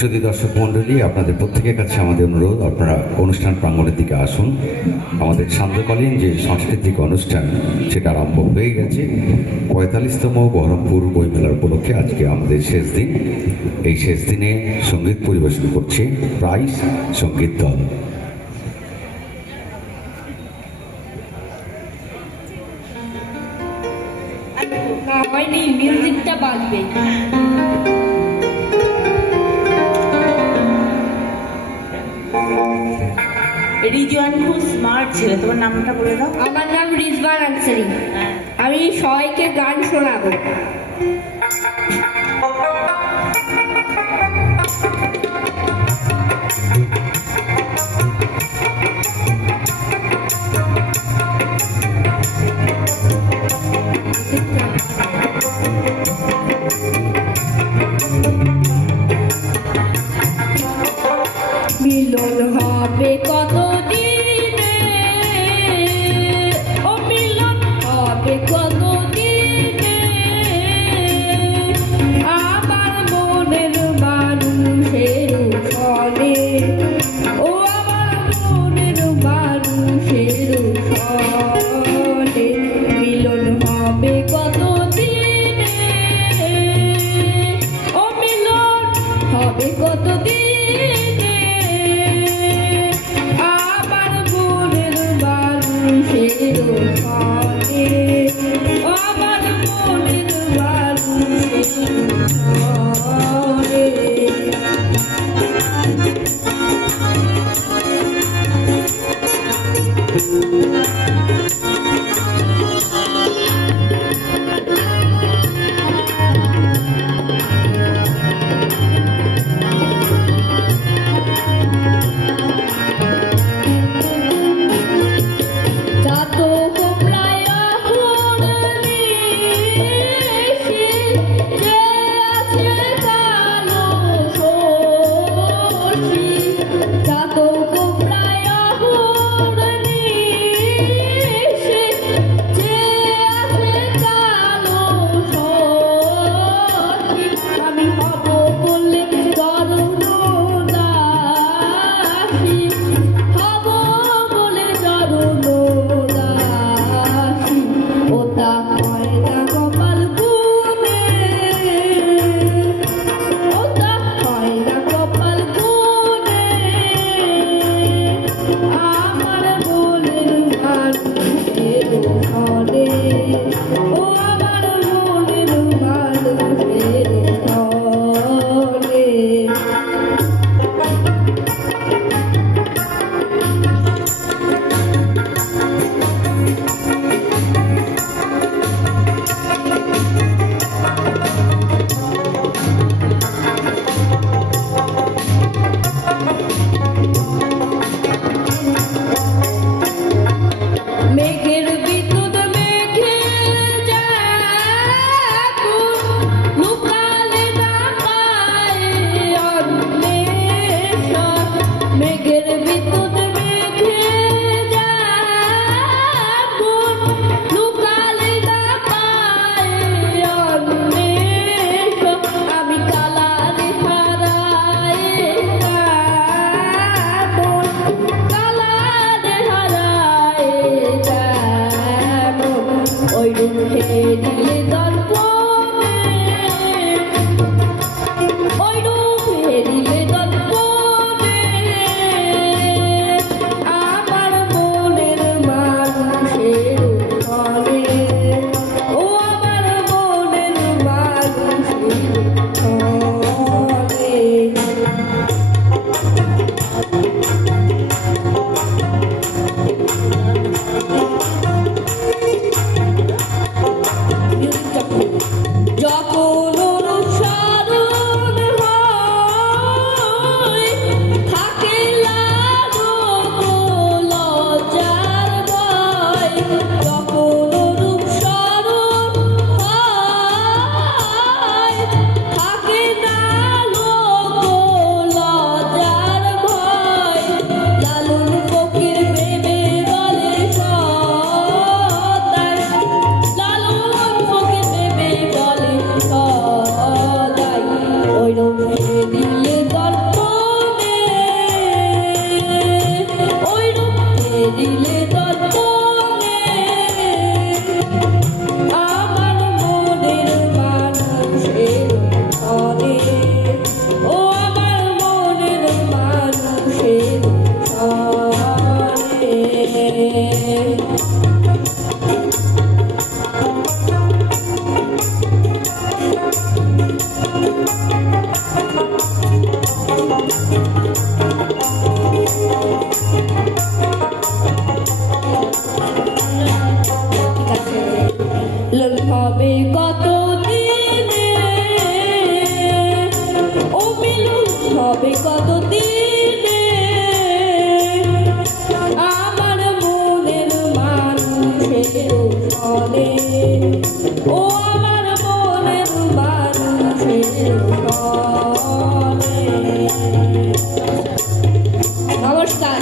শুধু দর্শক মণ্ডলী, আপনাদের প্রত্যেকের কাছে আমাদের অনুরোধ, আপনারা অনুষ্ঠান প্রাঙ্গণের দিকে আসুন। আমাদের সান্ধ্যকালীন যে সাংস্কৃতিক অনুষ্ঠান সেটা আরম্ভ হয়ে গেছে। ৪৫তম বহরমপুর বইমেলার উপলক্ষে আজকে আমাদের শেষ দিন। এই শেষ দিনে সঙ্গীত পরিবেশন করছে প্রাইস সঙ্গীত দল। মিউজিকটা বাজবে। রিজওয়ান খুব স্মার্ট ছিল, তোমার নামটা বলে দাও। আমার নাম রিজওয়ান আনসারি। আমি সবাইকে গান শোনাবো। মিলন হবে কত দিনে, ও মিলন হবে কত দিনে, আমার মনের মানুষের ফলে, ও আমার মনের মানুষের ফলে, মিলন হবে কত দিনে, ও মিলন হবে কত দিনে, দিলে ঠিক আছে। লোন হবে কত দিনে, ও মিলন হবে কত দিনে, আমার মনের মানুষের ফলে, ও আমার মনের মানুষের ফলে। নমস্কার।